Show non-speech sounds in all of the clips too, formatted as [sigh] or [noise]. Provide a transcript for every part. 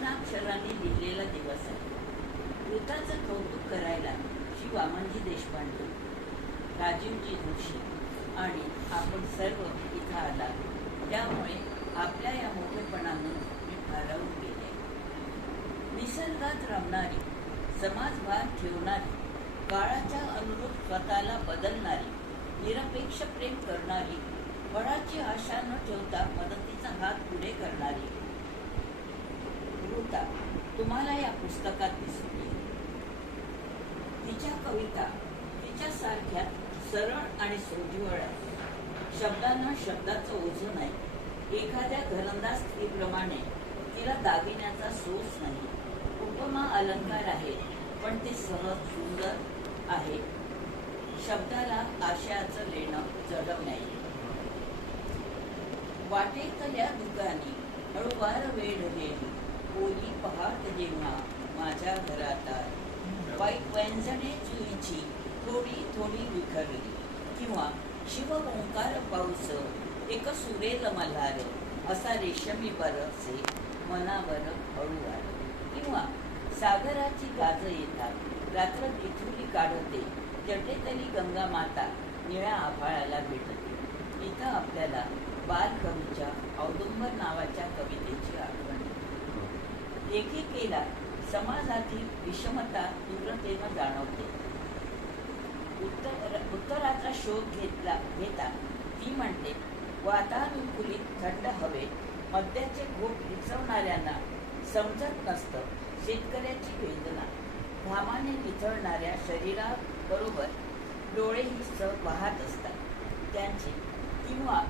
सुवर्णाक्षरांनी लिहिलेला दिवस आहे. वृताचं कौतुक करायला श्री वामनजी देशपांडे राजीवजी जोशी आणि आपण सर्व इथं आला त्यामुळे आपल्या या मोठेपणानं मी भारावून गेले. निसर्गात रमणारी समाजभार ठेवणारी काळाच्या अनुरूप स्वतःला बदलणारी निरपेक्ष प्रेम करणारी फळाची आशा न ठेवता मदतीचा हात पुढे करणारी वृता तुम्हाला या पुस्तकात दिसून येईल तिच्या कविता तिच्यासारख्या सरळ आणि सोज्वळ आहे शब्दांना शब्दाचं ओझं नाही. एखाद्या घरंदा स्त्रीप्रमाणे तिला दागिन्याचा सोस नाही. उपमा अलंकार आहे पण ते सहज सुंदर आहे. शब्दाला आशयाचं लेणं जडव नाही. वाटेतल्या दुकानी हळूवार वेळ गेली ओली पहाट जेव्हा माझ्या घरात आली वाईट व्यंजने जुईची थोडी थोडी विखरली. किंवा शिव ओंकार पाऊस एक सुरेल मल्हार असा रेशमी बरसे मनावर हळू आलं. किंवा सागराची गाज येतात रात्र तिथुली काढते जटेतरी गंगा माता निळ्या आभाळाला भेटते. इथं आपल्याला बाल कवीच्या औदुंबर नावाच्या कवितेची आठवण लेखिकेला समाजातील विषमता तीव्रतेनं जाणवते. उत्तर उत्तराचा शोध घेतला घेता ती म्हणते वातानुकूलित थंड हवे मद्याचे घोट विचवणाऱ्यांना समजत नसतं शेतकऱ्याची वेदना. घामाने निथळणाऱ्या शरीराबरोबर डोळेही सह वाहत असतात. त्यांचे किंवा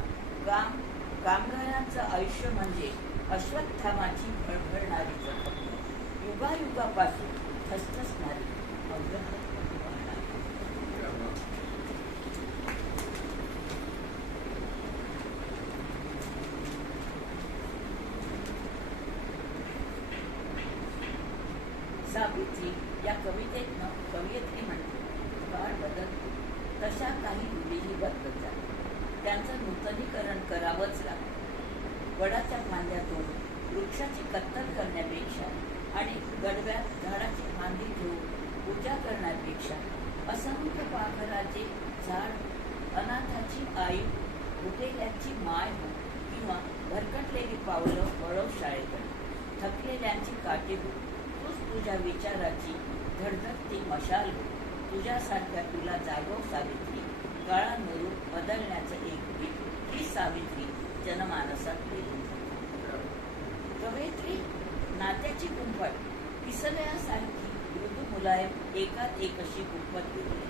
काम कामगारांचं आयुष्य म्हणजे अश्वत्थामाची फळफळणारी जखम युगायुगापासून ठसठसणारी अव्याहत सावित्री या कवितेतनं कवयित्री म्हणते काळ बदलतो. तशा काही मुलीही बदलत जातात. त्यांचं नूतनीकरण करावंच लागतं. वडाच्या फांद्यातून वृक्षाची कत्तल करण्यापेक्षा आणि गडव्यात झाडाची फांदी घेऊन पूजा करण्यापेक्षा असंख्य पाखराचे झाड अनाथाची आई उठेल्याची माय हो किंवा भरकटलेली पावलं वळव शाळेकडे थकलेल्यांची काटे हो तूच तुझ्या विचाराची धडधडती मशाल हो तुझ्यासारख्या तुला जागव सावित्री काळानुरूप बदलण्याचं एक ही सावित्री जनमानसात पेरून कवयित्री नात्याची कुंपट पिसलयासारखी मृदू मुलायम एकात एक अशी कुंपट गेली.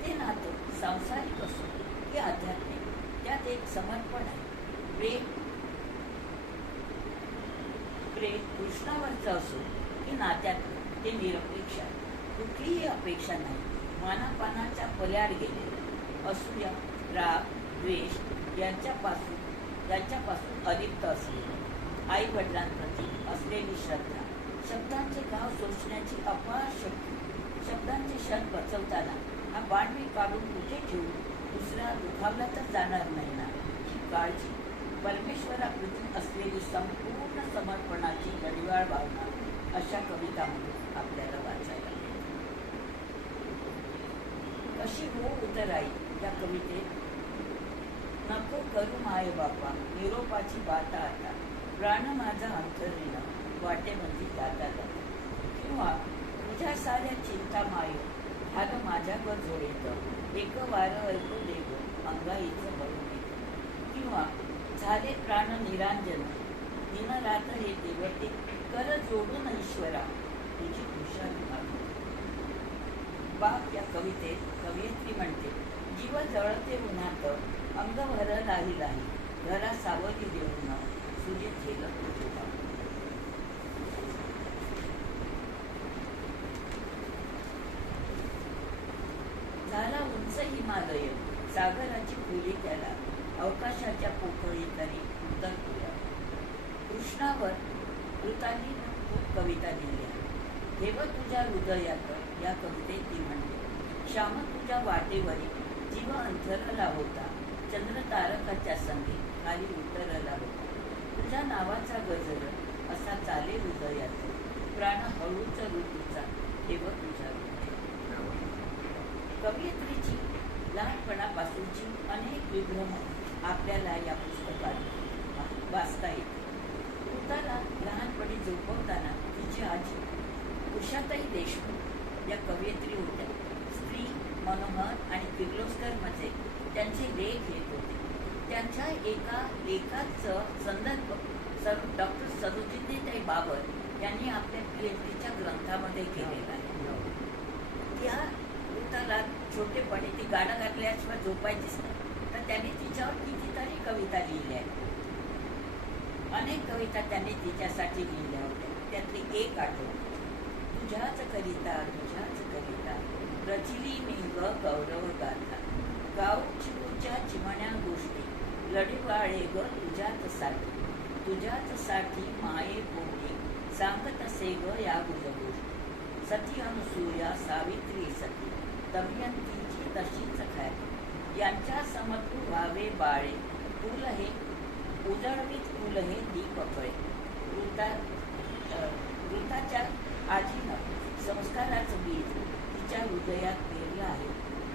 ते नातं सांसारिक असून हे आध्यात्मिक त्यात एक समर्पण आहे. प्रेम प्रेम कृष्णावरचं असून की नात्यात ते निरपेक्ष आहे. कुठलीही अपेक्षा नाही. मानापानाच्या पल्याड गेले. असूया राग द्वेष यांच्यापासून यांच्यापासून अलिप्त असलेली आई वडिलांप्रती असलेली श्रद्धा शब्दांचे गाव सोसण्याची अपार शक्ती शब्दांचे क्षण बचवताना हा बाणवी काढून कुठे ठेवून दुसरा दुखावला तर जाणार नाही ना? ही काळजी परमेश्वराप्रती असलेली संपूर्ण समर्पणाची गडिवाळ भावना अशा कवितांमध्ये आपल्याला वाचायला मिळते. कशी हो उतराई या कवितेत? नको करू माय बापा. निरोपाची बाता आता. प्राण माझा अंतरीन वाटेमध्ये जाता जाता किंवा तुझ्या साऱ्या चिंता माय. भाग माझ्यावर जोडेत एक वार ऐकू दे अंगाईचं अंगाईचं बळून किंवा झाले प्राण निरांजन. दिन रात हे देवते. कर जोडून ईश्वरा. तुझी खुशाल बाप या कवितेत कवयित्री म्हणते जीव जळते उन्हात अंग भर लाही लाही घरा सावधी देऊन सुजित केलं झाला उंच हिमालय. सागराची खोली त्याला अवकाशाच्या पोकळी तरी उत्तर तुला कृष्णावर मृतांनी खूप कविता लिहिल्या. देव तुझ्या हृदयात या कवितेत ती म्हणते. श्याम तुझ्या वाटेवरी जीव अंथरला होता. चंद्र तारकाच्या संगीत खाली उतरला होता. तुझ्या नावाचा गजर असा चाले हृदयात. प्राण हळूच ऋतूचा ठेव तुझ्या कवयित्रीची लहानपणापासूनची अनेक विभ्रम आपल्याला या पुस्तकात वाचता येते वृताला लहानपणी झोपवताना तिची आजी उषाताई देशमुख या कवयित्री किर्लोस्कर आणि त्यांचे लेख येत होते. त्यांच्या एका लेखाचं संदर्भ सर डॉक्टर सरोजिनीताई बाबर यांनी आपल्या पी एच डीच्या ग्रंथामध्ये केलेला आहे. त्या वृत्ताला छोटेपणी ती गाणं घातल्याशिवाय झोपायचीच नाही. तर त्यांनी तिच्यावर कितीतरी कविता लिहिल्या अनेक कविता त्यांनी तिच्यासाठी लिहिल्या होत्या. त्यातली एक आठवण. तुझ्याच करिता तुझ्याच करिता रचिली मी ग गौरव गाथा गाव चिमूच्या चिमण्या गोष्टी. लढीवाळे ग तुझ्याच साठी तुझ्याच साठी माये पोटी सांगत असे ग या गुज गोष्टी सती अनुसूया सावित्री सती. दमयंतीची तशीच खाय. यांच्या समतू व्हावे बाळे. फुल हे उजळवीत फुल हे दीप फळे वृत्ता अ, आजीनं संस्काराचं बीज तिच्या हृदयात पेरलं आहे.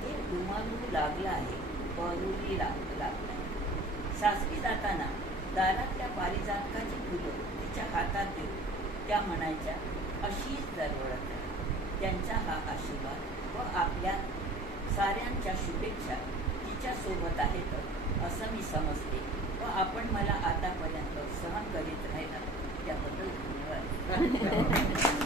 ते उमालू लागलं आहे. बहरुली लाग लागलं आहे सासरी जाताना दारातल्या पारिजातकाची फुलं तिच्या हातात देऊन त्या म्हणायच्या अशीच दरवळत त्यांचा हा आशीर्वाद व आपल्या साऱ्यांच्या शुभेच्छा तिच्या सोबत आहेत असं मी समजते व आपण मला आतापर्यंत सहन करीत राहिला. त्याबद्दल धन्यवाद. [laughs]